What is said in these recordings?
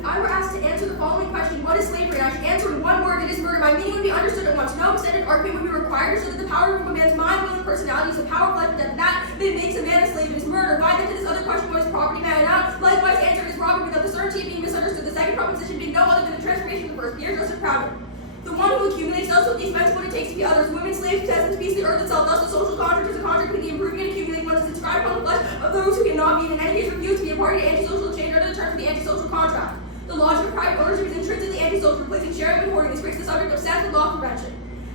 If I were asked to answer the following question, what is slavery, and I should answer in one word, it is murder, my meaning would be understood at once. No extended argument would be required to show that the power of a man's mind, will, and personality is the power of life and death. That makes a man a slave, it is murder. Why then to this other question, what is property, man? And now, likewise, answer is robbery without the certainty of being misunderstood. The second proposition being no other than the transformation of the first. Here, Joseph Crowder. The one who accumulates does with these men what it takes to be others. Women, slaves, peasants, beasts, the earth itself. Thus, the social contract is a contract between the improving and accumulating one is inscribed upon the flesh of those who cannot be, and in any case refuse to be a party to antisocial change under the terms of the antisocial contract. The logic of private ownership is intrinsically antisocial, replacing sharing with hoarding. This breaks the subject of sense with law prevention.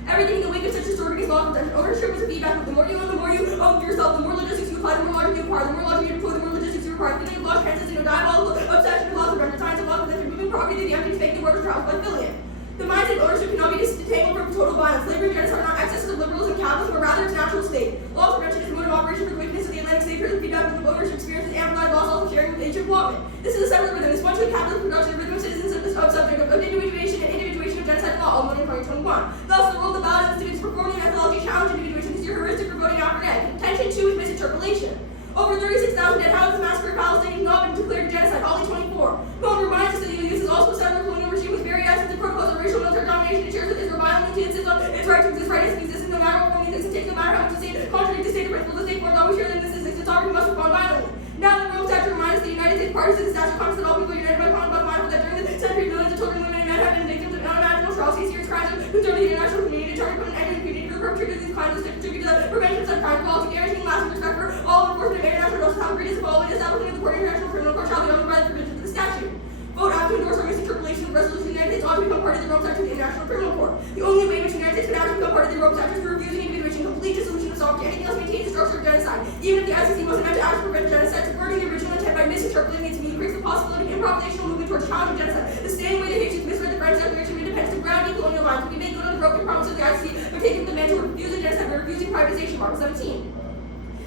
Everything in the wake of such distorting is law prevention. Ownership is a feedback loop. The more you own, the more you own yourself. The more logistics you apply, the more logic you acquire. The more logic you deploy, the more logistics you require. The feeling of law transcends into a diabolical obsession with law prevention. Science of law prevention, moving property through the empty space, the world of trials by filling it. The mindset of ownership cannot be disentangled from total violence. Slavery and genocide are not excesses of liberalism and capitalism, but rather its natural state. Law prevention is the mode of operation for the wickedness of the Atlantic slave trade. The feedback loop of ownership experiences amplified loss, also sharing with ancient Walkman. This is a separate rhythm. This one to the capitalist production, the rhythm of citizens of subject of individuation and individuation of genocide law, all known in 2021. Thus, the role of the ballot is to perform the methodology challenge individuation is your heuristic for voting after dead. Contention 2 is misinterpellation. Over 36,000 dead. How has the massacre of Palestine not been declared genocide? Only 24. Cohen reminds us that the U.S. is also a settler colonial regime with very essence and protocols of racial military domination. It shares with Israel violently to insist on its right to exist, right to exist, no matter what form it exists, no matter how much the state contradicts the state principles. The state forms always share that this exists. Its sovereignty must respond violently. Now the Rome Statute reminds us that the United States parties to the statute promise that all people are united by common but mindful that during the century millions of children, women, and men have been victims of unimaginable atrocities, serious crimes, who turn to the international community to try to put an end to impunity for the perpetrators of these crimes, to contribute to the prevention of such crimes, while to guaranteeing lasting respect for all enforcement of international justice. How great is the following establishment of the Court of International Criminal Court shall be governed by the provisions of the statute. Vote out to endorse our misinterpellation of the resolution. The United States ought to become part of the Rome Statute of the International Criminal Court. The only way in which the United States can actually become part of the Rome Statute is through refusing individuation, complete dissolution of sovereignty. Anything else maintains the structure of genocide. Even if the ICC wasn't meant to act to prevent genocide, subverting the original intent by misinterpreting its meaning creates the possibility of improvisational movement towards challenging genocide. The same way the Haitians misread the French Declaration of Independence to grounding colonial lines. We make good on the broken promise of the ICC by taking the man toward refusing genocide by refusing privatization. Article 17.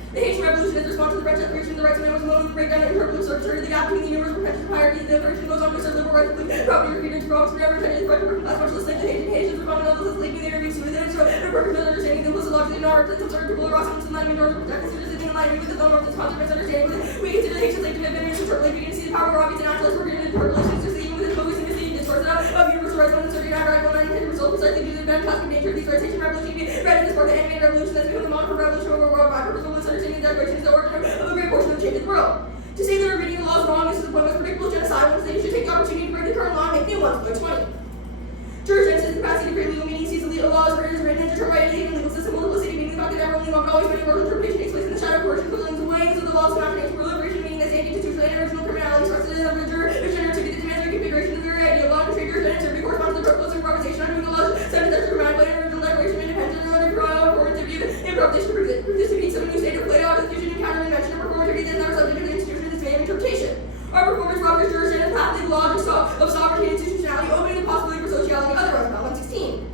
The Haitian Revolution is a response to the French Declaration of the Rights of Man was a moment of breakdown and interpretive search. The gap between the numerous pretensions of hierarchy. The Declaration goes on to assert liberal rights to property, repeated to promise forever, attending the right to work class, much less like the Haitians responded to those linking the interviews to within a perfect understanding the implicit logic in our arts, absurd to Bull Ross and enlightenment in order to protect the citizens in alignment with the thumb of this concept misunderstanding. We consider the Haitians like to have been misinterpreted. We can see the power of obvious and naturalist working in interpolations, just even with its movies and misleading discourse of universal rights when inserting our right, one unintended result precisely due to the fantastic nature of these rights. Haitian revolution be read in this part, the animated revolution that's become the model for revolution over worldwide. Purposeful misunderstanding the declaration is the origin of a great portion of the change in the world. To say that our reading of the law is wrong is to the point of predictable genocide, one state should take the opportunity to break the current law and make new ones. Point 20. Jurisprudence is the capacity to create legal meaning, sees the legal law as written and determine by any legal system, multiplicity, meaning the fact that ever only one, but always many words interpretation takes place in the shadow of coercion, equivalent to weighings of the laws of imagination, proliferation, meaning that state institutional and original criminality expressed in the regenerativity, the demands of reconfiguration of the very idea of law and trade regenerativity corresponds to the proposed improvisation under the laws, sentence that dramatically and original declaration of independence and other performativity of improvisation produces defeats of a new state of play out of the fusion and counter invention of performativity that is never subject to the institution of this same interpretation. Our performance robbers jurisdiction and path the logic of sovereignty and institutionality, opening the possibility for sociality otherwise. Now 116.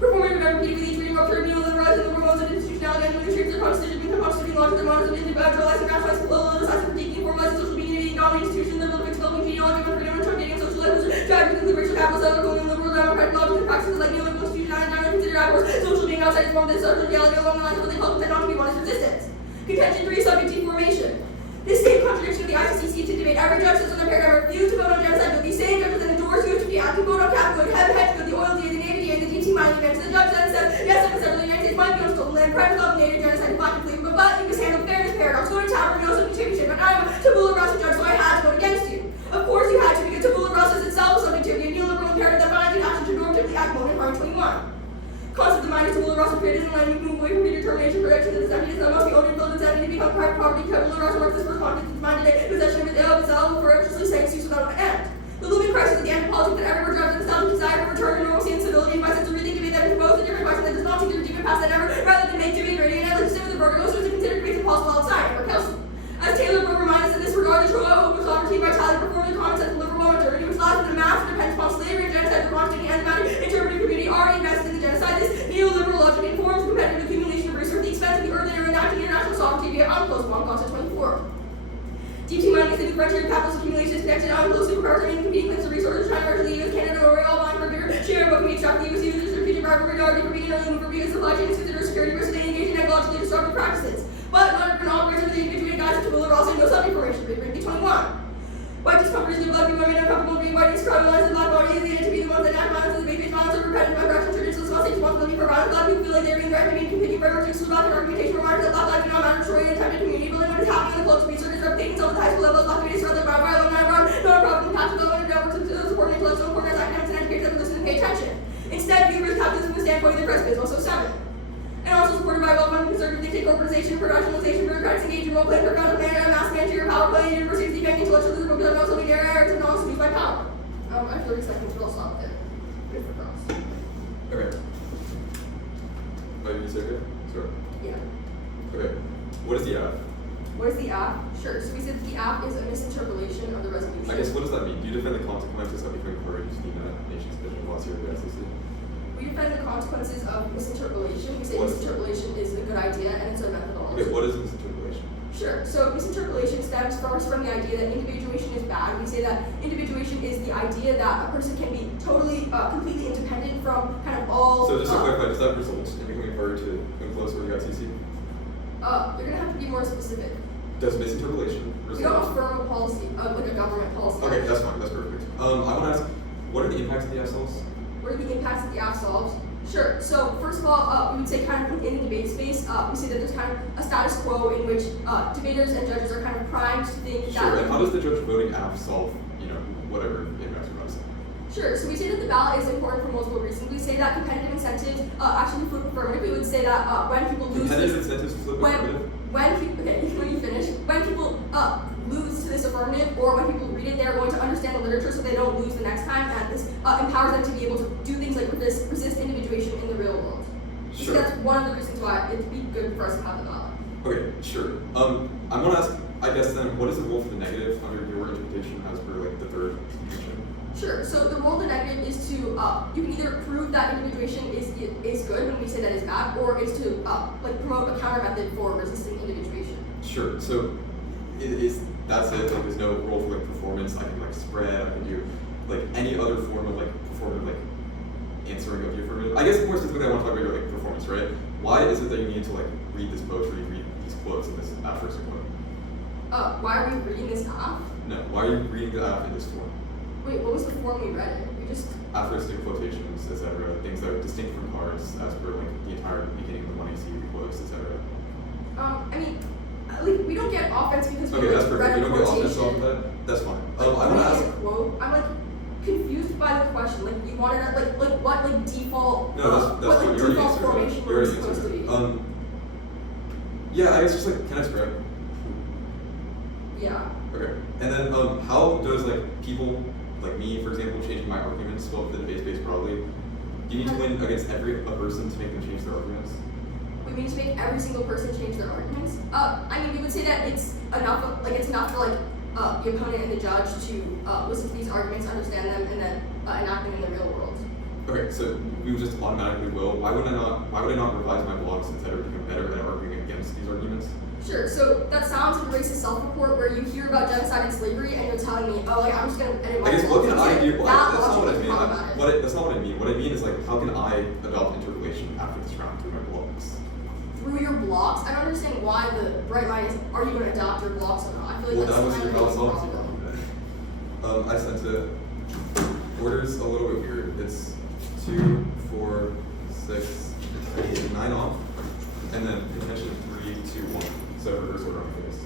Performing event repeated with each reading of third meal and rise in the hormones of institutionality and new shapes of constitution become constituting logic of models of individualizing nationalized political critiquing formalizing social being being dominant institutions liberal developing genealogy of freedom and truncating social levels driving the racial capital settler colonial liberal democratic logic and practices like neoliberal institutionality and generally considered outwards social being outside the form of this social reality along the lines of what they call the not to be one is resistance. Contention 3 subject deformation. This same contradiction of the ICC seeks to debate. Every judge says on their paragraph refuse to vote on genocide, but these same judges then endorse UHP active vote on capital, have hedge good, the oil D, the Navy D, and the DT mining events. The judge then says, yes, like the several United States might be on stolen land, private love, native genocide, and black flavor, but you mishandle fairness paradox. Go to town, no subject championship, and I'm a tabula rasa judge, so I had to vote against you. Of course you had to, because tabula rasa is itself a subjectivity, a neoliberal imperative that binds you action to normatively act mode in 21. Concept of mind is tabula rasa period is in line with moving away from predetermination predictions and necessities that must be owned and built and to become private property. Tabula rasa marks this first conflict with mind today, possession of itself, ferociously saying use without an end. The looming crisis at the end of politics that everywhere drives the nostalgic desire for return to normalcy and civility invites us to rethink debate that proposes a different question that does not seek to redeem it past that ever, rather than make debate greater and I'd like to sit with the burger, also to consider debates impossible outside, or Kelsey. As Taylor Brook reminds us in this regard, the Troa Hope of sovereignty and vitality performing the concept of liberal modernity, which lies in the mass depends upon slavery and genocide for quantity and matter, interpretive community already invested in the genocide. This neoliberal logic informs competitive accumulation of resources at the expense of the earlier enacted international sovereignty via unclosed one, concept 24. Deep sea mining is the new frontier of capitalist accumulation is connected on close superpowers and competing claims of resources, China, Russia, the US, Canada, Norway, all vying for a bigger share of what can be extracted. The US uses strategic priority for being an early mover because supply chain is considered security risk and engaging in ecologically destructive practices. But not everyone operates under the individual guise of tabula rasa and no subject formation. Big 21. White discomfort is black people are made uncomfortable being white. These criminalized the black body is needed to be the ones that enact violence as a base violence or repetitive aggression. Traditional small state responsibility for violence. Black people feel like they're being threatened and continue forever to exclude black and argumentation reminders that black lives do not matter, destroying an attempted community building. What is happening in the close research is replicating some of the high school levels. Black communities surrounded by alumni abroad. No problem. The passion of the networks to those supporting intellectual important as academics and educators that listen and pay attention. Instead, viewers capitalism from the standpoint of the press is also 7. And also supported by well-funded conservative dictate corporatization, productionalization, bureaucratic engagement, role-playing, profound manner, mass managerial power play, universities defending intellectualism, popular no social media era, technology used by power. I have 30 seconds, but I'll stop there. Wait for cross. Okay. Oh, you say okay? Sure. Yeah. Okay. What is the app? What is the app? Sure. So we said the app is a misinterpellation of the resolution. I guess what does that mean? Do you defend the consequences of becoming courage in the nation's vision of last year of the SEC? We defend the consequences of misinterpellation. We say misinterpellation is a good idea and it's a methodology. Okay, what is misinterpellation? Sure. So misinterpellation stems first from the idea that individuation is bad. We say that individuation is the idea that a person can be totally, completely independent from kind of all. So just to clarify, does that result in becoming harder to influence where you got TC? You're gonna have to be more specific. Does misinterpellation result? We don't affirm a policy, like a government policy. Okay, that's fine. That's perfect. I want to ask, what are the impacts of the SLs? What are the impacts that the app solves? Sure. So first of all, we would say kind of in the debate space, we say that there's kind of a status quo in which debaters and judges are kind of primed to think that. Sure. And how does the judge voting app solve, whatever impacts you're about to say? Sure. So we say that the ballot is important for multiple reasons. We say that competitive incentives actually flip affirmative. We would say that when people lose competitive incentives flip affirmative. When you finish, when people lose to this affirmative, or when people read it, they're going to understand the literature so they don't lose the next time, and this empowers them to be able to do things like resist individuation in the real world. Sure. So that's one of the reasons why it'd be good for us to have the ballot. Okay, sure. I want to ask, I guess then, what is the role for the negative under your interpretation as per the third condition? Sure. So the role of the negative is to you can either prove that individuation is good when we say that is bad, or is to promote a counter method for resisting individuation. Sure. So that's it. There's no role for performance. I can spread. I can do any other form of performative answering of the affirmative. I guess more specifically, I want to talk about performance, right? Why is it that you need to read this poetry, read these quotes in this aphoristic quote? Why are we reading this app? No. Why are you reading the app in this form? Wait, what was the form we read it? We just aphoristic quotations, etc. Things that are distinct from cards, as per the entire beginning of the 1AC quotes, etc. I mean, we don't get offense because we that's perfect. read You a don't get quotation. offense off of that. That's fine. I want to ask. Quote. I'm confused by the question. You wanted what default? No, that's what fine. You already default answered formation it. You already was supposed to be? answered it. Yeah, I guess just can I spread? Yeah. Okay. And then how does people like me, for example, changing my arguments well for the debate space broadly? Do you need to win against every person to make them change their arguments? We mean to make every single person change their arguments? I mean, we would say that it's enough. It's enough for the opponent and the judge to listen to these arguments, understand them, and then enact them in the real world. Okay, so we would just automatically will. Why would I not revise my blogs instead of become better at arguing against these arguments? Sure. So that sounds like a racist self-report where you hear about genocide and slavery and you're telling me, I'm just gonna edit my I guess what can I do? That's not what I mean. problematic. That's not what I mean. What I mean is how can I adopt interpolation after this round through my blogs? Through your blocks? I don't understand why the bright line is, are you going to adopt your blocks or not? I feel like that was that's your kind of malsolvency problem. problem. I sent it. Order's a little bit weird. It's 2, 4, 6, 8, 9 off, and then intention 3, 2, 1. So reverse order on the face.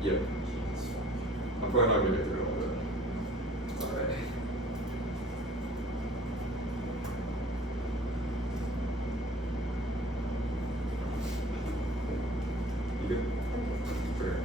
Yep. I'm probably not going to get through all of it. Alright. You good? Okay.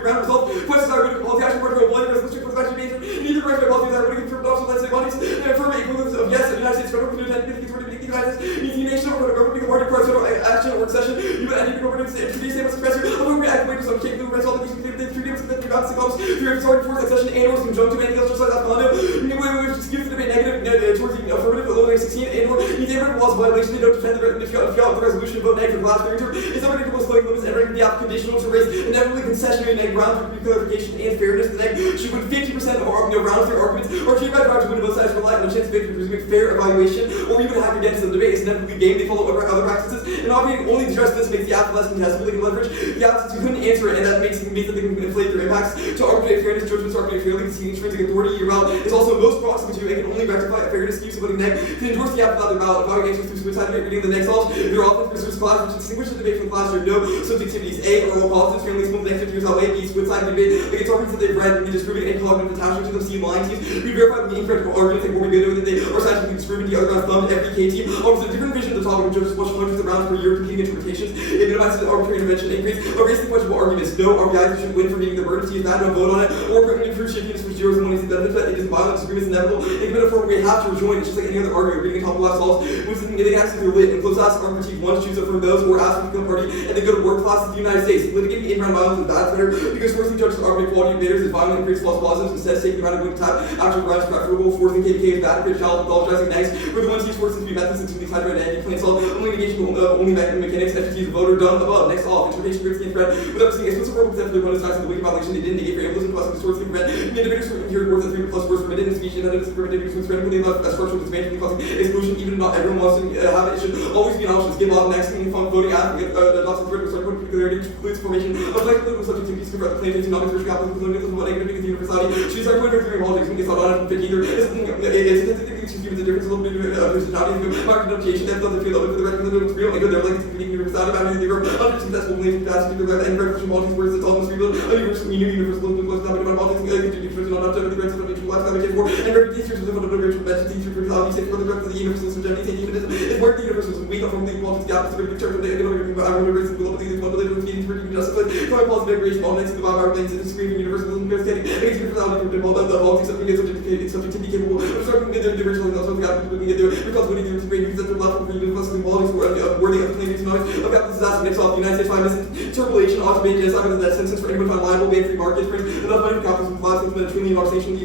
the ground result. Questions are written policy action, particular blind resolution for the question major. Neither correct by policy that are written confirmed options, let's say bodies, and affirm equivalence of yes, and the United States federal can attend meetings for the United States, means the nation of the government party price federal action work session, even any government introduce same as professor, appropriate activators on capable of result of these three games that you're about to come, three sorry for that session, and or conjunct to anything else just like that condo. We just give the debate negative towards the affirmative below 16, and or in favor of laws violation, they don't defend if you got the resolution vote negative for the last term. It's not ridiculous flowing limits and ranking the app conditional to raise inevitably concessionary neg grounds for clarification and fairness. The neg should win 50% of rounds through arguments, or treated by drivers win both sides rely on a chance of victory, presuming fair evaluation, or even hack against the debate. It's inevitably game, they follow other practices, and operating only to address this makes the app less contestable. They can leverage the apps who couldn't answer it, and that makes that they can inflate their impacts to arbitrate fairness, judgments arbitrate fairly, conceding intrinsic authority. Your route is also most proximate to and can only rectify a fair dispute of voting neg, can endorse the app without their ballot, vowing answers through suicide debate, reading the next laws. Their often preserves class, which distinguishes the debate from class. There are no subjectivities. A, oral politics, fairly small negative views how A, B, suicide debate, like it's arguments that they've read and be disproving and cognitive attachment to them, C, lying teams. We verify the incorrect arguments and what we go with it, they are scientifically disproving the other grounds thumbed every K team. Offers a different vision of the topic of judges watch hundreds of rounds per year competing interpretations. It minimizes the arbitrary intervention increase, but raises the questionable arguments. No, RBI should win for meeting the burden to use that, no vote on it, or permitting proof shiftiness for zeros and one is the benefit, but it is violent, disagreement is inevitable. It can be a form we have to rejoin, it's just like any other argument, reading a couple last solves, which is getting access to lit, and close ask argument one choose from those or ask for the party, and they go to work class in the United States. Litigating in-round violence is bad better, because forcing judges to arbitrate quality debaters is violent and creates false positives, instead of taking around a good time after grounds preferable, forcing KDK is bad, creates child pathologizing nice, for the ones used forces to be methods into these hydroid and plain solve, only negation only mechanics, FTT the voter done above, next off, interpretation breaks the threat, without seeing explicit work with their opponents facts in the wicked violation they didn't negate for ableism plus distorts the prevent, the debaters who hear words of 3 plus words permitted in speech and that it is permitted because radically left as structural expansion causing exclusion, even if not everyone wants to have it, it should always be an option to skip off next thing fun voting advocate adopts the threat of certain particularity includes formation of like political subjectivities to the claim to non-expression capitalism, colonialism, what negative because the universality. She's our point of view politics when it's not on fit either. It's statistically she's given the difference a little bit of personality and market notation that's not the feel of it for the record of the real and good. They're like it's universality about the river, unsuccessful belief in past to the and reference politics words that's all must rebuild a universal close topic about politics and not to the rest of the life that we for and reputation of the virtual message teacher for how we say for the rest of the universal subjectivity is where the universal is weak from the politics gap is very determined to I'm going to raise the global things one of the feelings for justice for positive integration all next to the Bible things is screaming universalism because getting universality from the politics of being subjectivity capable of starting to get the original also the gap between the because when you integrate because that's the level for universal qualities worthy of claiming to knowledge about this disaster next off the United States by misinterpellation automate genocide that sentence for anyone found liable ban free markets for enough money for capitalism class with a trillion dollar nation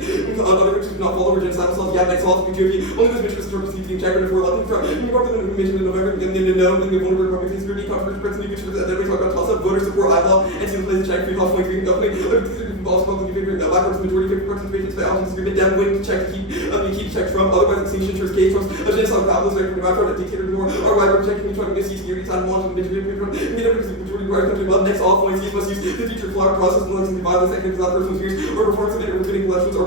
other countries do not follow or genocide themselves yeah next off the QFE only those missions to receive the check before 11 from New York that we mentioned in November and then no then the vulnerable republic security controversy president new features that we talk about toss up voter support eyeball and see the place to check free health point green government also welcome to favor bipartisan majority favor participation by options agreement down win check to keep check Trump otherwise extinction ensures case Trump's a genocide capitalism right from the background a dictator more or why we're checking trying to misuse security time launch and majority majority right country above next off points must use the future flower process and Lexington violence activities without personal views or performance of intermittent collections or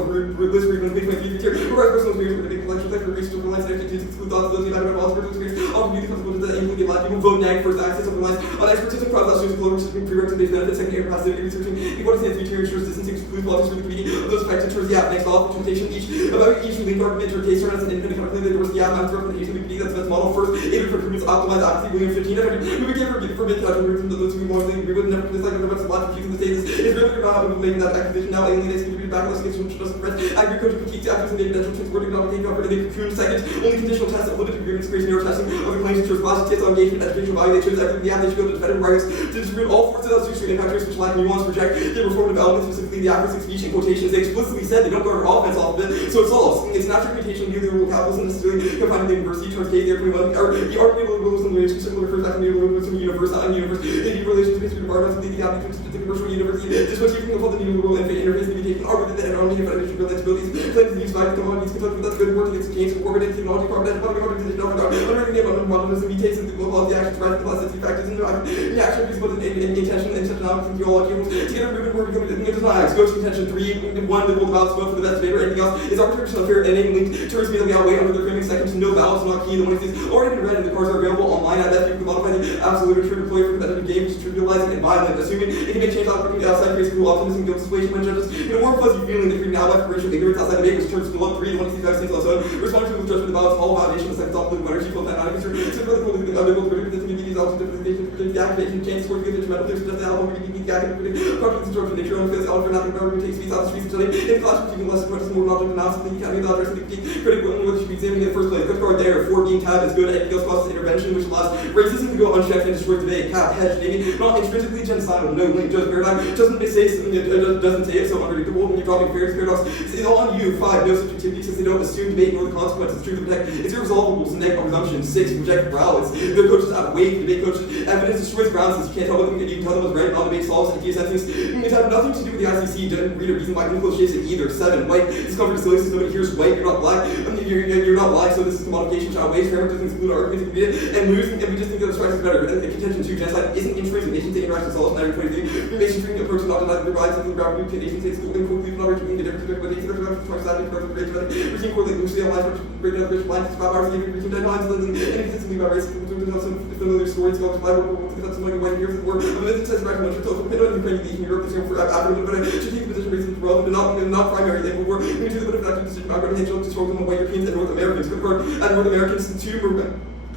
list frequent between future or personal views for the collections that reach to realize activities exclude thoughts of those about all personal views often be the consequences that include a lot of people vote neg first access of reliance on expertise and process to global system prerequisite based benefits secondary capacity researching equality and future ensures distancing exclude policies for the community of those facts ensures the app next off interpretation each link argument or case turns an independent company that doors the app and representation of the community that's best model first aided for improvements optimized accuracy William 15 we became forbid that from those who want to agree with never this like the rest of lot of confusing the states is really about making that acquisition now alienates contributed backlash against which doesn't press agriculture critiques after the evidential things wording not taken over the cocoon second only conditional tests of limited agreement integration neuro testing of the claims ensures class tips on engagement educational value they choose everything the app they should go to defend rights to distribute all forces of social impactors which lack nuance reject the reformative elements specifically the accuracy speech and quotations they explicitly said they don't go to offense off of it so it solves it's natural mutation neither rule capitalism necessarily confined to the university turns case there or the argument of rules and relations simply refers back to the rules of the universe not universe the relations between environments leading out to the commercial university just what you can call the new rule and interface to be taken argument that environment and financial abilities claims to use by commodities conducted that's good work against gains coordinated technology carbon public organization under modernism he takes into global the action to rise the plus the factors into the action is both in intention and economic and theology together movement work becoming it does not act goes to intention 3 1 the rule about vote for the best favor anything else is arbitration unfair and enabling tourists that we outweigh under the framing seconds no balance not key the one is already been read and the cards are available online I bet you can modify the absolute true employee for competitive games trivializing and violent assuming it can be changed out outside crazy cool optimism guilt situation when judges in a warm fuzzy feeling that you're now left for racial ignorance outside debate which turns to love 3 the one of these vaccines also responding to the judgment about all validation the second all the energy full time not even sure simply the unable to predict the communities also differentiation, the activation, chance, score, good, instrumental, there's just album, the active, part of the structure, nature, on feels, for nothing, however, takes speeds out the streets of Chile, in class, you can less as much as more object analysis, the academy, the address of the key, critical, and what should be examining in the first place. Good card there, 4 being tabbed is good, anything else causes intervention, which allows racism to go unchecked and destroy debate, cap, hedge, naming, not intrinsically genocidal, no link, just paradigm, doesn't say something, it doesn't say it, so unpredictable, when you're dropping fairness, paradox, it's all on you. 5, no subjectivity, since they don't assume debate nor the consequences, truth protect, it's irresolvable, so negative presumption. 6, reject brow, it's the coaches outweigh debate coaches, evidence destroys grounds, since you can't tell them, you can tell them what's right, non-debate solves, and key sentences, it has nothing to do with the ICC, doesn't read a reason why Nicholas shapes it either. 7, white, discovered dyslexic, nobody hears white, you're not black, you're not black, so this is commodification, child waste, grammar doesn't exclude arguments, you can read it, and losing, and we just think that the strikes is better. And the contention 2, genocide isn't intrinsic, nation state interaction solves 923, nation treating approach to not deny the rights of the ground, nation states schooling, conclude, not between the difference between what nation interaction, twice that, regime correlate, loosely on lines, breaking up rich lines, 5 hours, giving reaching deadlines, and inconsistently by race, some familiar stories, scholars, Bible, that's something like white years of work, a myth says recommend social pinot and Ukraine in Europe, for African, but should take the position reasons relevant and not primary. They were into the effective decision about going to to struggle with white Europeans and North Americans. Good card, and North Americans to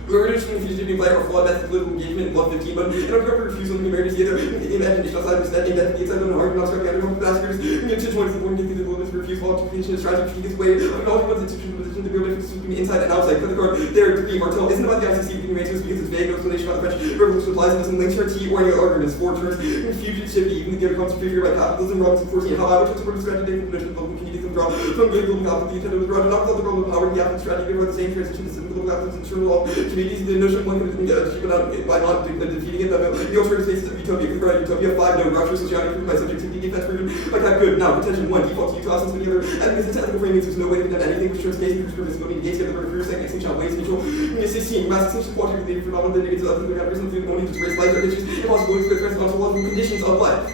murder, fugitive, black, or flawed methods of political engagement in 115, but in order to refuse on the Americans either, imagination outside of extent, invent the extent of an argument, not striking out of baskers, to 24 get the limits, refuse qualification, strategy, this way, acknowledging what the institutional position, the real difference between inside and outside. Credit card, their degree, Martel isn't about the ICC being racist because it's vague, no explanation about the French Revolution applies, and doesn't link to T or any other arguments. 4 terms, fugitivity, even the comes to figure by capitalism, Robinson 14, how I would support the strategy, definition of local communities and draw from good global capital, the intent of the draw, not the problem of power, the African strategy, about the same transition to global capitalism, internal law, communities, the notion of one by not defeating it, the alternative spaces of utopia, converted utopia. 5, no rupture, sociality proved by subjectivity, defense proven like that good. Now, contention 1, default to Utah, since many other evidence and technical framings, there's no way to condemn anything which turns case, which purpose going against the other murder, second extinction, waste control. 16, mass extinction, quantitative related phenomena, the negative other than reason through the only to raise life, their issues, impossibilities for the transcontinental conditions of life.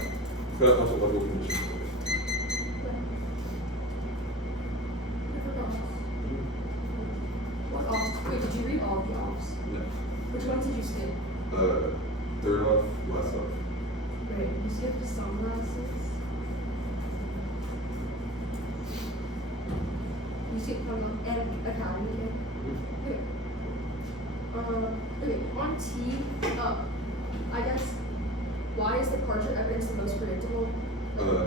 Ontological conditions. Wait, did you read all of the offs? No. Which ones did you skip? Third off, last off. Great. You skipped the sunglasses. You skipped and academy. Okay. Okay. On T, I guess, why is the departure evidence the most predictable?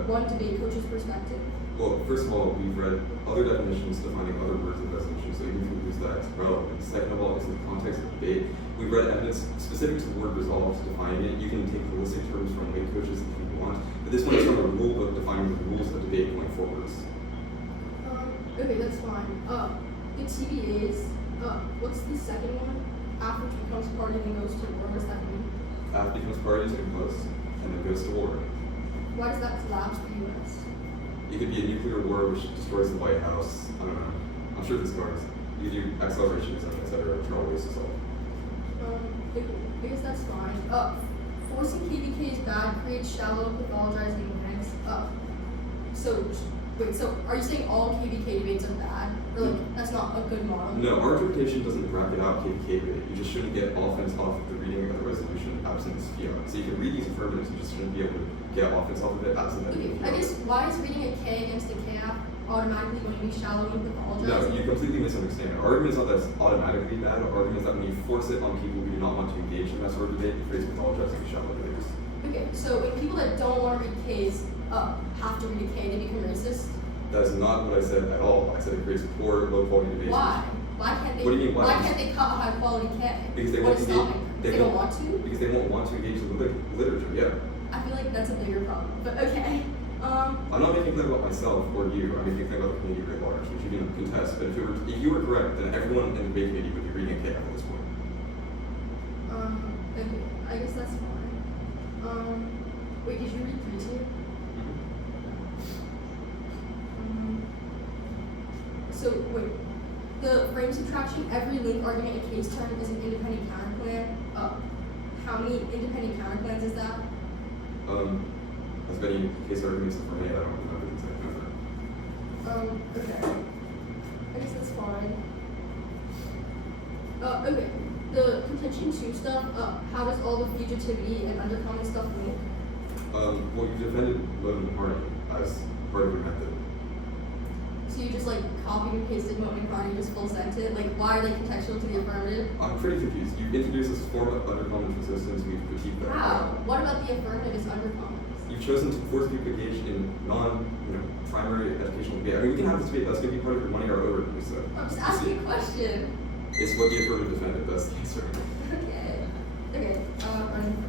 One debate coach's perspective. Well, first of all, we've read other definitions defining other words of resolution, so you can use that as relevant. Second of all, it's in the context of debate. We've read evidence specific to the word resolved defining it. You can take holistic terms from weight coaches if you want, but this one is from a rule book defining the rules of debate going forwards. Okay, that's fine. The TBAs, what's the second one? After it becomes party and then goes to war, what does that mean? After becomes party to close, and then goes to war. Why does that collapse the U.S.? It could be a nuclear war which destroys the White House. I don't know. I'm sure this goes. You do acceleration, etc. Control ways to solve. I guess that's fine. Forcing KVK is bad, creates shallow, pathologizing ranks. So are you saying all KVK debates are bad? Or like, that's not a good model? No, our interpretation doesn't bracket out KVK debate. You just shouldn't get offense off of the reading of the resolution absent this fiat. So you can read these affirmatives, you just shouldn't be able to get offense off of it absent that. Okay, I guess, why is reading a K against a KF automatically going to be shallow and pathologizing? No, you completely misunderstand. Our argument is not that it's automatically bad. Our argument is that when you force it on people who do not want to engage in that sort of debate, it creates pathologizing shallow debaters. Okay, so when people that don't want to read Ks have to read a K, they become racist? That is not what I said at all. I said it creates poor, low quality debates. Why? Why can't they? What do you mean why? Why can't they cut a high quality K? Because they What won't is engage. stopping? They don't want to? Because they won't want to engage in the literature. Yeah. I feel like that's a bigger problem. But okay. I'm not making a claim about myself or you. I'm making a claim about the community at large, which you can contest. But if you were correct, then everyone in the debate committee would be reading a KF at this point. Okay. I guess that's fine. Wait, did you read 3 too? So wait, the frame subtraction, every link argument in case term is an independent counterplan. How many independent counterplans is that? As many case arguments for me, I don't remember the exact number. Okay. I guess that's fine. Okay. The contention 2 stuff, how does all the fugitivity and undercommon stuff link? Well, you defended mode and party as part of your method. So you just like copied and pasted Moten and Carney, just full sent it? Like why are they contextual to the affirmative? I'm pretty confused. You introduced this form of undercommon resistance, we critique that. How? What about the affirmative is undercommon? You've chosen to force people to engage in primary educational debate. I mean, we can have this debate. That's going to be part of your money or over, so. I'm just asking a question. It's what the affirmative defended. That's the answer. Okay. Okay. Running.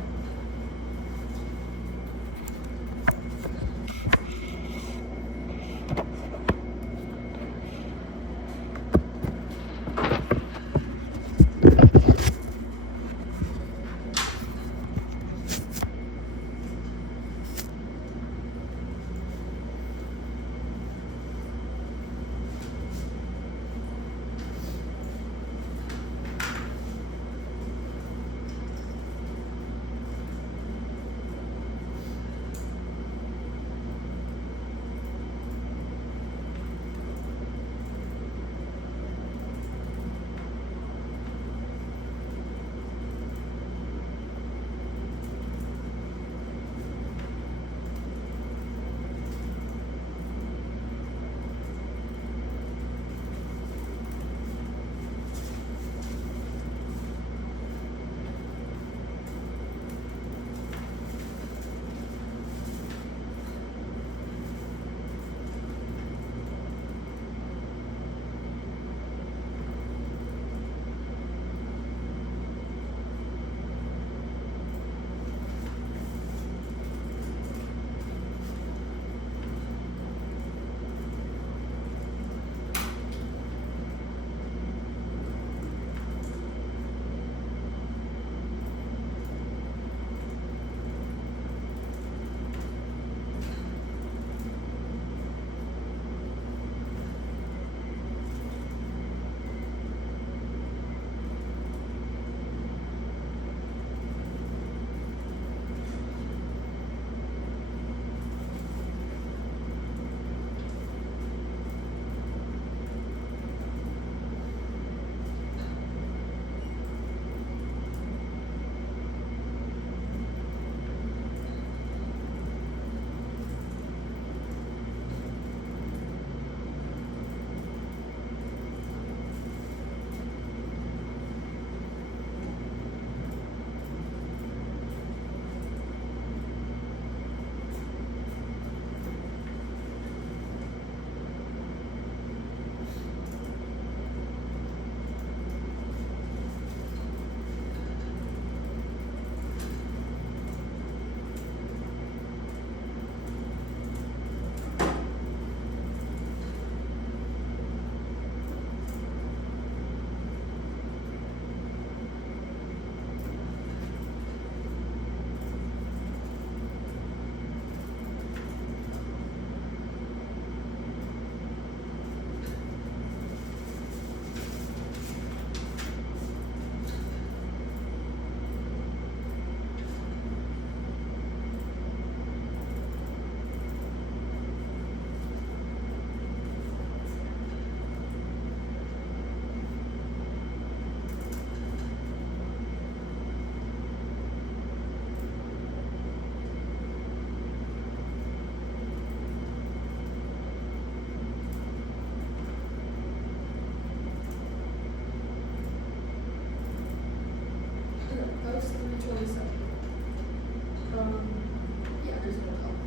Yeah, there's no help.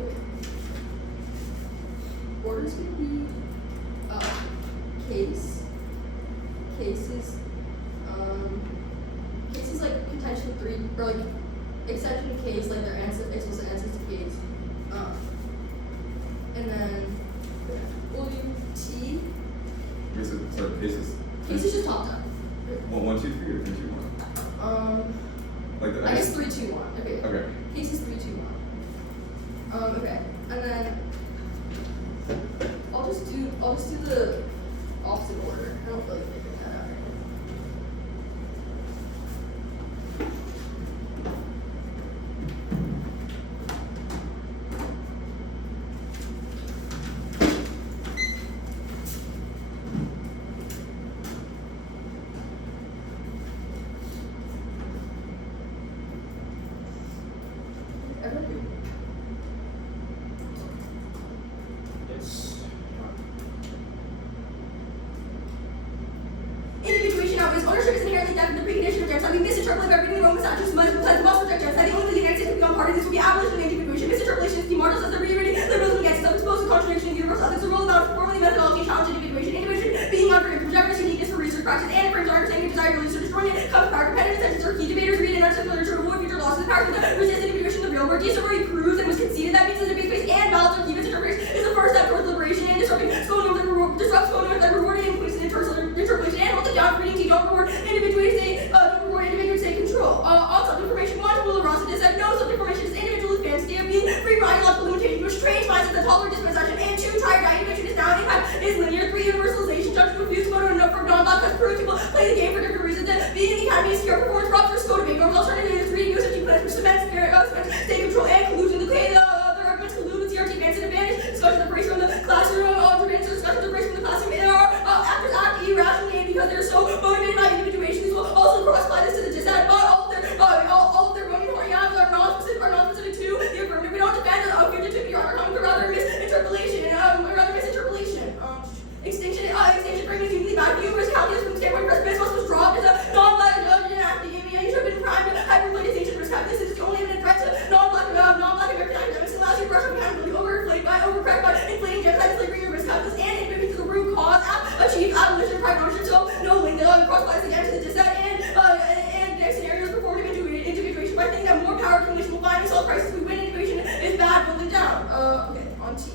Okay. Order's gonna be cases, cases like contention 3, or like exception case, like their explicit answers to case. And then we'll do T. Sorry, cases. Case is just top down. 1, 1, 2, 3, or 3, 2, 1? Like the, I guess 3, 2, 1. Okay. Okay. Case is 3, 2, 1. Okay. And then I'll just do the opposite order. I don't feel like figuring that out right now. It's resist or destroying it. Comes power competitive tensions are key debaters read and understand literature to avoid future losses of power. Resist individuation of the real world. Discovery proves and was conceded that means the debate space and balance of key misinterpretation is the first step towards liberation and disrupting disrupts co-norms that rewarding and includes interpolation and holding down reading T don't reward individuals say control. On subinformation, one will arouse a said no subinformation is individual fantasy of being free ideological limitation, which trains minds that tolerate dispensation, and two tried dimension is now impact is linear, three universalization, judgment refused photo and no for non-black has proved people play the game for different reasons. That being in the academy is pure performance props for scope debate, normal alternative is reading use of G plans for cement, state control and collusion. The other arguments collude with CRT advance and advantage, discussion of race from the classroom, discussion of race from the classroom, and are actors act irrationally because they're so motivated by individuation. These will also cross-apply this to the dissent, but all of their voting orientals are non-specific to the affirmative. We don't defend fugitive PR, rather misinterpellation. Extinction brings uniquely bad humorous calculus from the standpoint of President was dropped as a non-black judge in academia. You should have been primed to hyperpolitization risk calculus. This is the only evident threat to non-black American academics. It allows you to brush up accountability overcorrect by inflating genocide, slavery, and risk calculus, and inhibiting to the root cause, achieve abolition, private ownership. So no link cross-applies again to the dissent and next scenarios performed individuation by thinking that more power accumulation will finally solve crisis. We win individuation is bad, building down. Okay, on T.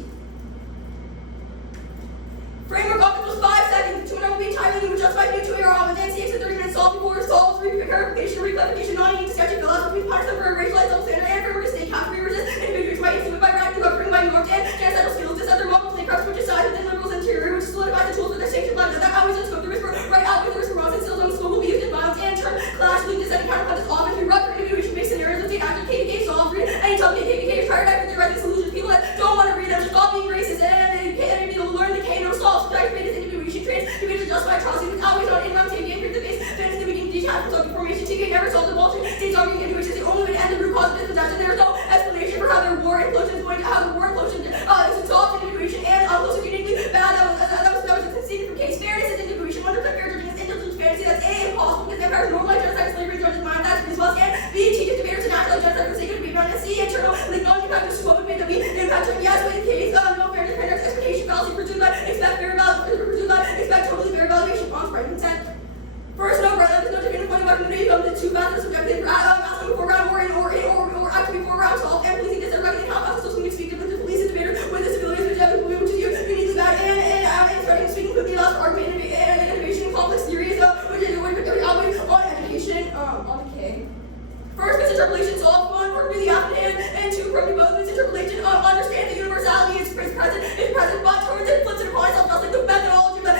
Framework office was 5 seconds. 2 will be timing which justifies being 2 hours and then CX in 30 minutes solve before it solves reclarification, not needing to sketchy philosophy, punish them for a racialized double standard and framework to stay capital resist individuals by institute by radical governing by norms and genocidal skills. This other model play perhaps which is side within liberals interior, which solidifies the tools for their sanction bloodshed. That always unscope the risk for right out with the risk for wrongs and still don't scope will be used in violence and turn clash link dissenting counterpunches often to rub for individuation-based scenarios of take active KKK solves any tell KKK is tired after their writing solutions. People that don't want to read them stop being racist and people learn the K no solve. Subtract this individuation trains to be justify atrocities. It's always on inbound TV and create the base fence to begin detached from formation. TK never solves the bullshit. States arguing intuition is the only way to end the root cause of dispossession. There is no explanation for how their war implosion is going to how the war implosion is solved in individuation and also uniquely bad. That was conceded from case fairness is individuation. Wonder if fair judging is intelligence fantasy. That's A, impossible because empires normalize genocide, slavery, judges mind. That's response. And B, teaches debaters to naturalize genocide for the sake of debate. And C, internal like non-impact of scope that we impact. Yes, but in case no fairness, fairness, expectation, fallacy, presume that expect fair expect totally fair evaluation on right consent. First, no right, there's no definitive point about community comes in 2 factors subjective asking before ground or acting before ground solved and pleasing this recognizing how fast social media speak to the police and debater with disabilities which is uniquely bad and starting speaking quickly allows for argument innovation and complex theories which is on education on the K. First, misinterpellation solve 1 work really after and 2 from both misinterpellation understand the universality is present but turns it flips it upon itself just like the methodology of the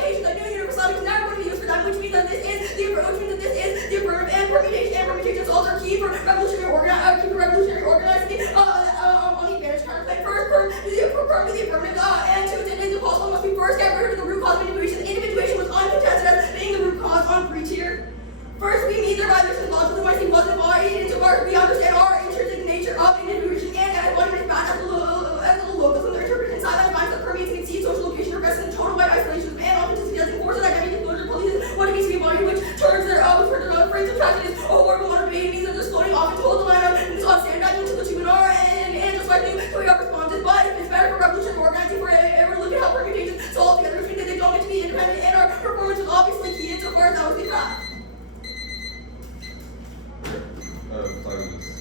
Haitian that new universality is never going to be used for that, which means that this is the affirmative and permutations also are key for revolutionary organizing on the advantage counterplay. First, perm to the affirmative and 2 is impossible must be first get rid of the root cause of individuation. Individuation was uncontested as being the root cause on free tier. First, we need their violations logically when he wasn't embodied into our we understand our intrinsic nature of individuation and embodiment bad as the locals and their interpretation inside that minds that permeates and exceeds social location progresses in total white isolation and authenticity as enforces identity disclosure police what it means to be embodied, which turns their phrase of tragedy is a horrible one of babies and just floating off and told the line of and it's on standardizing into the 2 and R and just like we are responses, but it's better for revolution organizing for ever look at how permutations solve together, which means that they don't get to be independent and our performance was obviously key insofar as that was the fact. 5 minutes.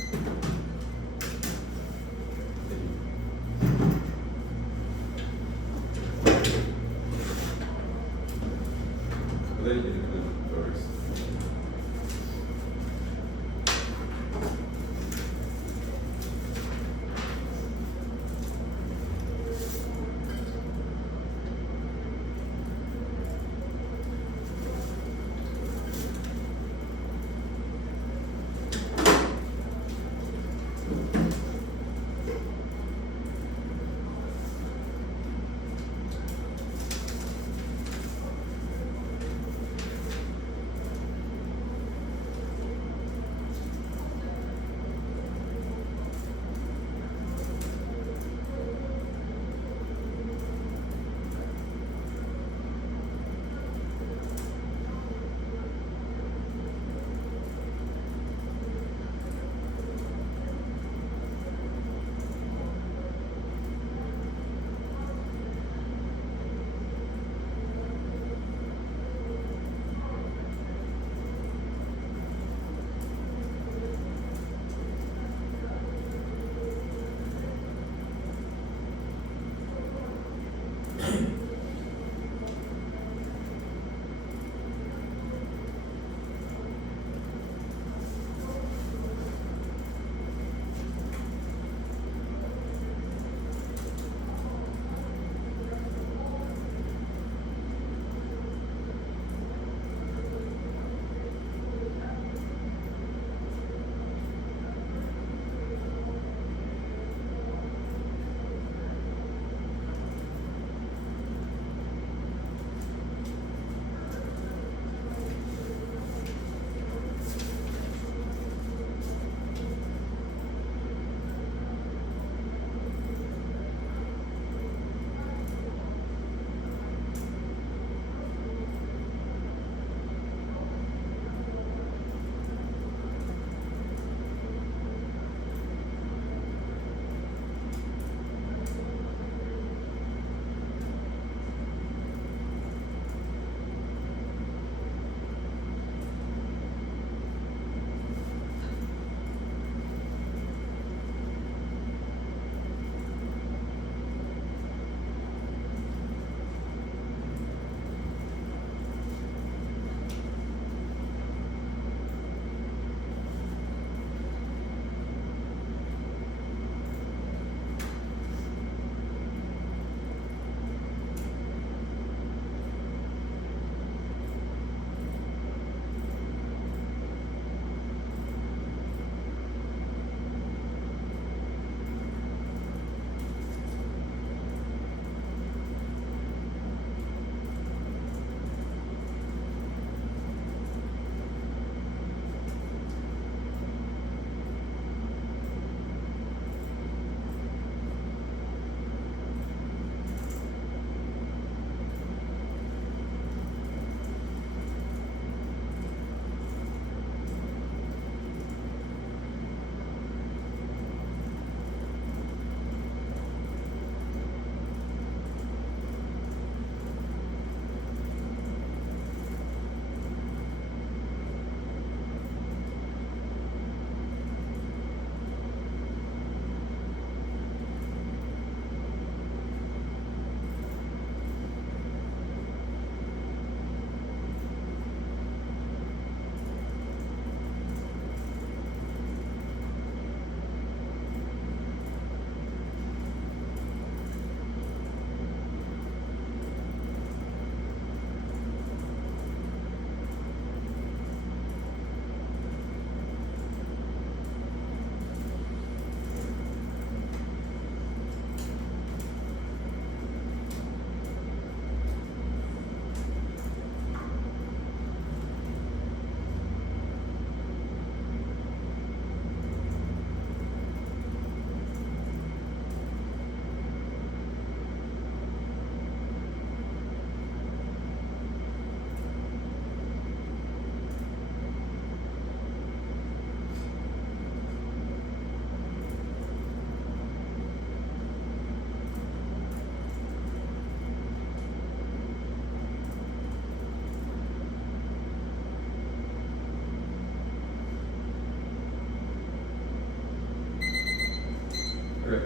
Okay.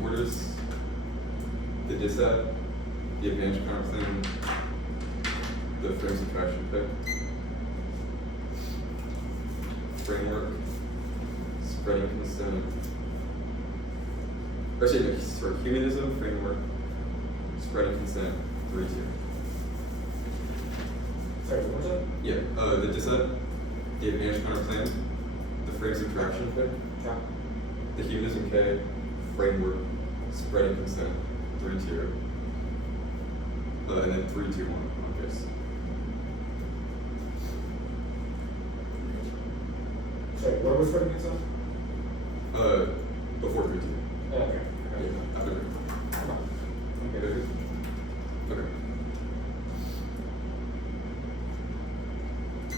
Where does the disset, the advantage counterclaim, the frame subtraction fit? Framework, spreading consent. Actually, sorry, humanism, framework, spreading consent, 3-2. Sorry, what was that? Yeah, the disset, the advantage counterclaim, the frame subtraction fit, Yeah. the humanism K, framework, spreading consent, 3-2. And then 3-2 on case. Sorry, what was spreading consent? Before 3-2. Okay. Yeah, after 3. Okay. Okay.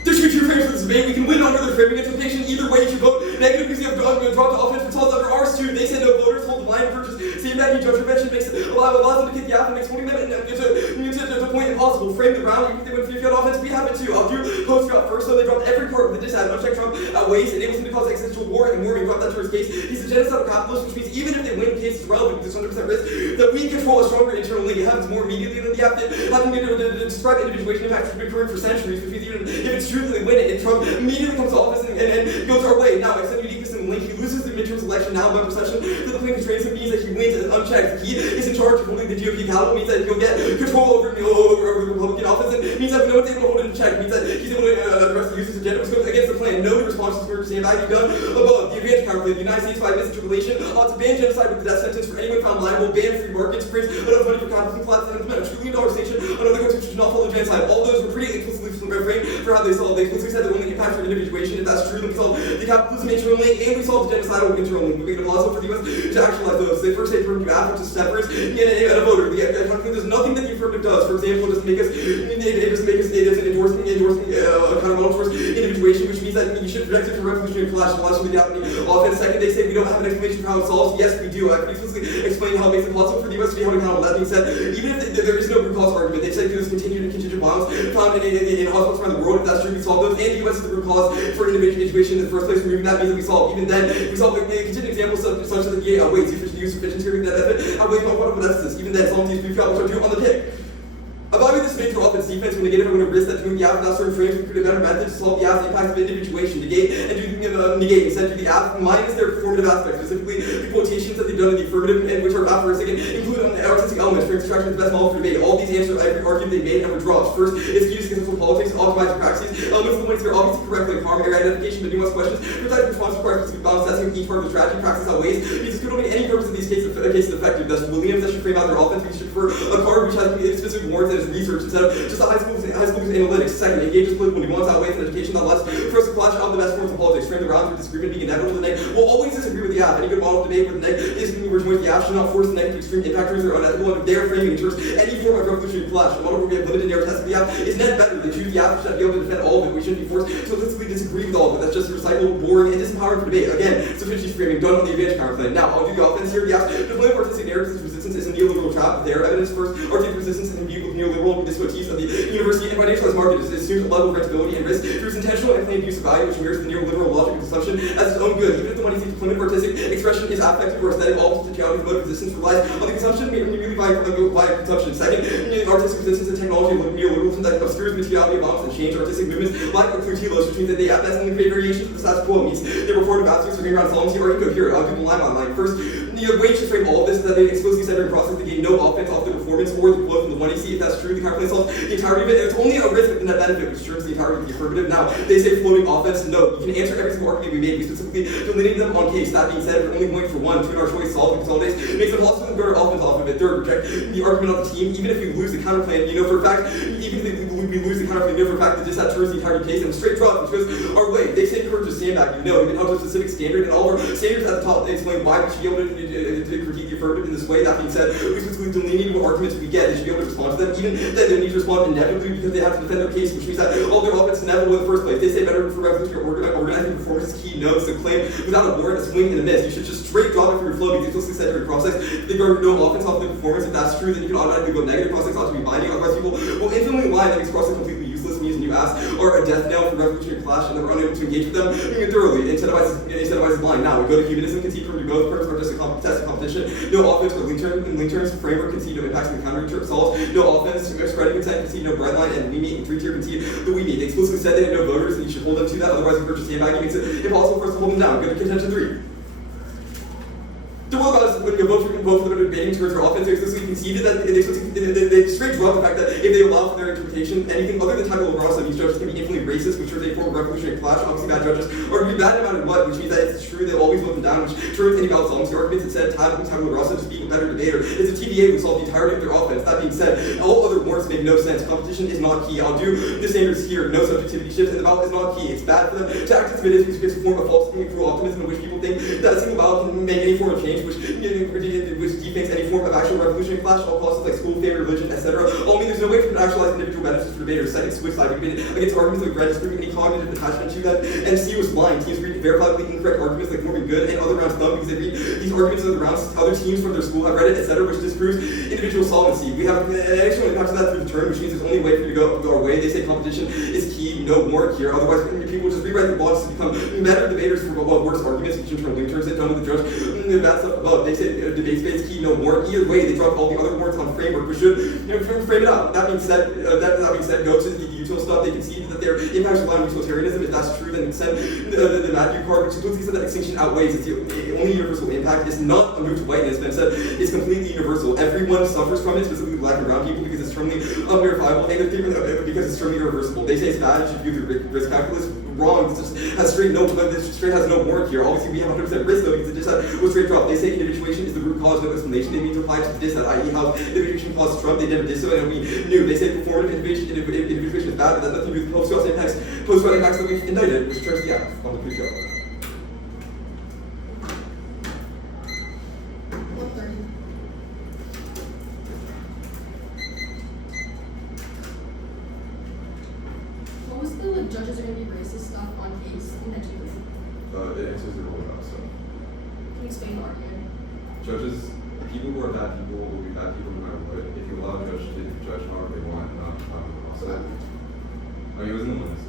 There's two frames for this debate. We can win under the framing implication. Either way, you should vote negative because you have dropped the offense results under R2. They said no voters hold the line purchase. Sandbagging judge prevention makes allows them to kick the app and makes 20 minutes to point impossible. Frame the round. Even if they win 3-field offense, we have it too. I'll do post drop first. So they dropped every part of the diss ad. Unchecked Trump waste enables him to cause existential war, and Morgan dropped that to his case. He's a genocidal capitalist, which means even if they win, the case is relevant. There's 100% risk that we control a stronger internal link. It happens more immediately than the app did. Having to describe individuation impacts has been occurring for centuries, which means even if it's true that they win it, and Trump immediately comes to office and goes our way. Now, except uniqueness in the link, he loses the midterms election now by procession. The claim constraints means that he wins unchecked. He is in charge of holding the GOP accountable, means that he'll get control over the Republican office, and means that no one's able to hold it in check, means that he's able to address the user's agenda, which goes against the plan. No response to the same value done above. The advantage counterclaim, the United States by misinterpellation ought to ban genocide with the death sentence for anyone found liable, ban free markets, print enough money for conflict plots, and implement $1 trillion station on other countries which do not follow genocide. All those were pretty explicitly framed for how they solved. They explicitly said that when the impact for individuation, if that's true, then we solve the capitalism internal link, and we solve the genocidal internal link. We make it possible for the U.S. to actualize those. They first say affirmative act, which is separate, and a voter. The there's nothing that the affirmative does. For example, it doesn't make us endorsing kind of towards individuation, which means that you should project it for revolutionary flash and watching the Japanese offense. Second, they say we don't have an explanation for how it solves. Yes, we do. I can explicitly explain how it makes it possible for the U.S. to be held accountable. That being said, even if there is no root cause argument, they said there's continued and contingent violence found in hospitals around the world. If that's true, we solve those. And the U.S. is the root cause for individuation in the first place. Removing that means that we solve. Even then, we solve contingent examples such as the weights, use efficiency, that effort. How weight what emphasis. Even then, some of these we feel which are due on the pick. Evaluate this through offense defense when negative, we're going to risk that doing the app without certain frames, we create a better method to solve the app's impact of individuation, negate instead do the app minus their performative aspects, specifically the quotations that they've done in the affirmative and which are aphoristic and include artistic elements. Frame subtraction is the best model for debate. All these answers every argument they made and were dropped. First, it's used successful politics, optimized praxis, elements of the ones that are obviously correctly harm area identification, but nuanced questions, precise response requires to balance assessing each part of the strategy, praxis outweighs. Because could only any purpose of these cases effective. Thus, Williams that should frame out their offense, we should prefer a card which has specific warrants and its research instead of just a high school's analytics. Second, engages political nuance outweighs an education that lets for us to flash out the best forms of politics. Frame the round through disagreement being inevitable to the neg. We'll always disagree with the app. Any good model of debate with the neg is going to rejoin the app should not force the neg to extreme impactors or unethical under their framing ensures any form of revolutionary flash. A model where we have limited narrow test of the app is net better. They choose the app should be able to defend all of it. We shouldn't be forced to implicitly disagree with all of it. That's just recycled, boring, and disempowering for debate. Again, sufficient framing done on the advantage counterclaim. Now, I'll do the offense here. The app display of artistic narratives resistance is a neoliberal trap. Their evidence first, artistic resistance and imbued with neoliberal discotees of the university and financialized market assumes a level of rentability and risk through its intentional and claimed use of value, which mirrors the neoliberal logic of consumption as its own good. Even if the money seeks deployment of artistic expression is affective or aesthetic, all potentiality of motive resistance relies on the consumption merely by consumption. Second, artistic resistance and technology of neoliberalism that obscures materiality of violence and change. Artistic movements like Clutilos, which means that they at best only create variations of the status quo, means they report about things around solemnity or incoherent. I'll do the line on line. First, the way to frame all of this is that they explicitly said during process they gave no offense off the performance or the flow from the money. See if that's true, the counterclaim solves the entirety of it. It's only a risk with the net benefit, which ensures the entirety of the affirmative. Now, they say floating offense. No, you can answer every single argument we made. We specifically delineated them on case. That being said, we're only going for one. Two in our choice, solve and consolidate. Makes it possible to go to offense off of it. Third, reject the argument of the team. Even if we lose the counterclaim, you know for a fact, even if we lose the counterclaim, you know for a fact that just that turns the entire case and a straight drop, which goes our way. They say encourage a sandbag. You know, we've been held to a specific standard, and all of our standards at the top they explain why we should be able to critique the affirmative in this way. That being said, we specifically delineated what arguments we get. They should be able to respond to them, even that they need to respond inevitably because they have to defend their case, which means that all their offense is inevitable in the first place. They say better for revolutionary organizing performance is key notes to claim without a warrant, a swing and a miss. You should just straight drop it from your flow because explicitly said during process they garner no offense off the performance. If that's true, then you can automatically go negative. Process ought to be binding. Otherwise, people will infinitely lie that makes process completely useless. Means when you ask, are a death knell for revolutionary clash and that we're unable to engage with them thoroughly. Incentivizes lying. Now, we go to humanism, concede from both terms are just a test of competition. No offense for link terms, framework, concede no impacts in the counter assaults. No offense, spreading consent, concede no bread line, and we meet in 3-tier concede the we meet. They explicitly said they have no voters and you should hold them to that, otherwise the purchase sandbagging makes it impossible for us to hold them down. Go to contention 3. The rule about us when you vote for the debating towards their offense, they explicitly conceded that they straight drop the fact that if they allow for their interpretation, anything other than title of Ross of these judges can be infinitely racist, which shows a form of revolutionary clash. Obviously, bad judges are to be bad no matter what, which means that it's true they always vote them down, which turns any valid solvency arguments. It said title of Ross just being a better debater. It's a TVA who solved the entirety of their offense. That being said, all other warrants make no sense. Competition is not key. I'll do the standards here. No subjectivity shifts, and the ballot is not key. It's bad for them to act as timid because it's a form of false and cruel optimism in which people think that a single ballot can make any form of change, which defects any form of actual revolutionary clash, all causes like school, faith, religion, etc. All mean there's no way for them to actualize individual benefits for debaters. Second, switch side against arguments like Red disproving any cognitive attachment to them, and C was blind. Teams read verifiably incorrect arguments like Morgan Good and other rounds dumb because they read these arguments of the rounds other teams from their school have read it, etc., which disproves individual solvency. We have an extra impact to that through the term, which means there's only a way for you to go our way. They say competition is key, no more here. Otherwise, people just rewrite the laws to become better debaters for what worse arguments, which in turn link terms that done with the judge. Bad stuff above. They say debate space key, no more. Either way, they drop all the other words on framework, which should frame it up. That being said, go to the util stuff. They concede that their impacts rely on utilitarianism. If that's true, then send the Matthew card, which explicitly said that extinction outweighs. It's the only universal impact. It's not a move to whiteness, but instead it's completely universal. Everyone suffers from it, specifically black and brown people, because it's terminally unverifiable and because it's terminally irreversible. They say it's bad. You should view the risk calculus. Wrong. It just has straight no warrant here. Obviously, we have 100% risk though because it just was straight drop. They say individuation is the root cause, no explanation. They mean to apply to this, i.e., how individuation caused Trump. They never did so, and we knew. They say performative individuation is bad, but that has nothing to do with post-route impacts that we indicted, which turns the app on the pre-show. 130. What was the judges are going to be racist stuff on case intentionally? It answers the rule about so. Can you explain the argument? Judges, people who are bad people will be bad people no matter what. If you allow a judge to judge however they want, not so. I mean, it was in the list.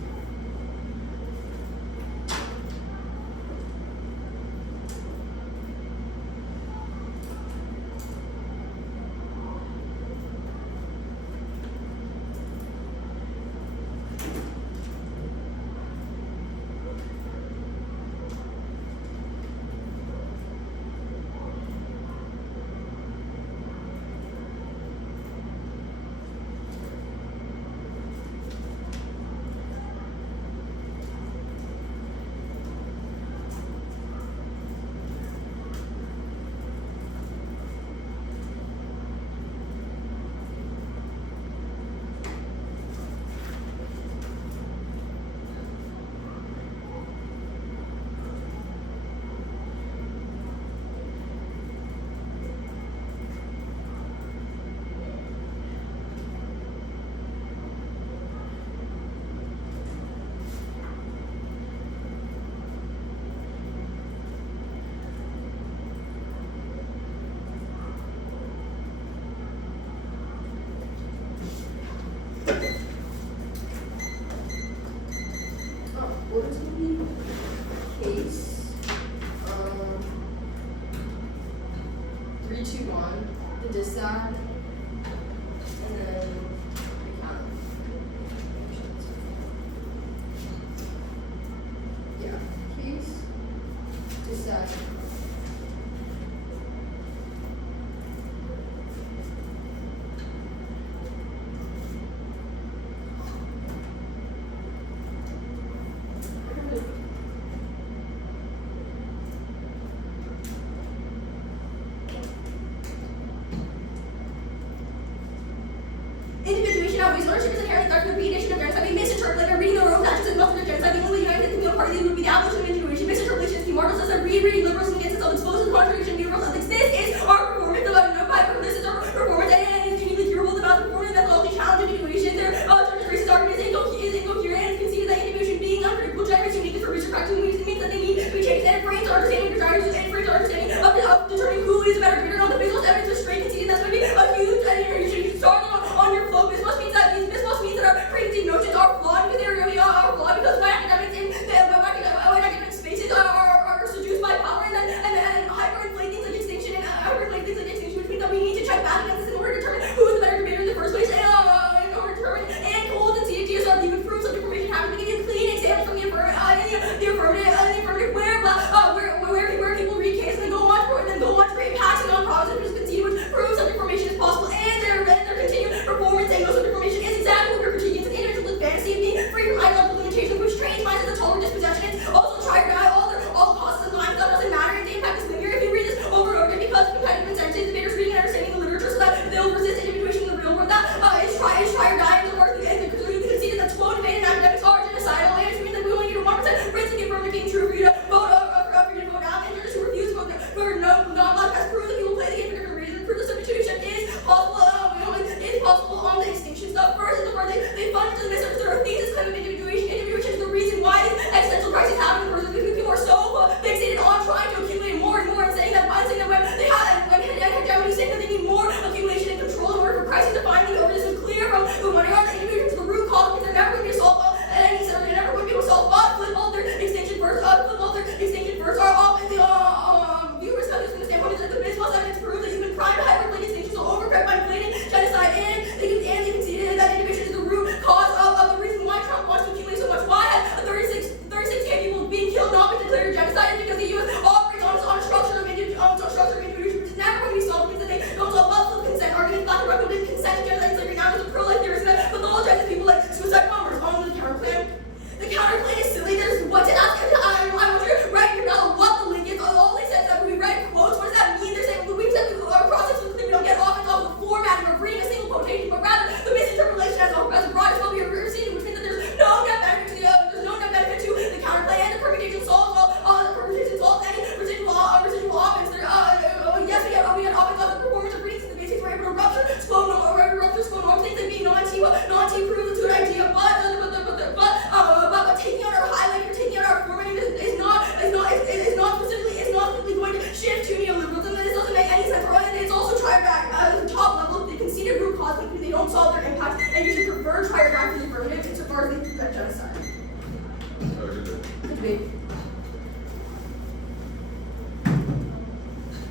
What is going to be case 3, 2, 1, the dissat, and then recount. Yeah, case, dissat. debate.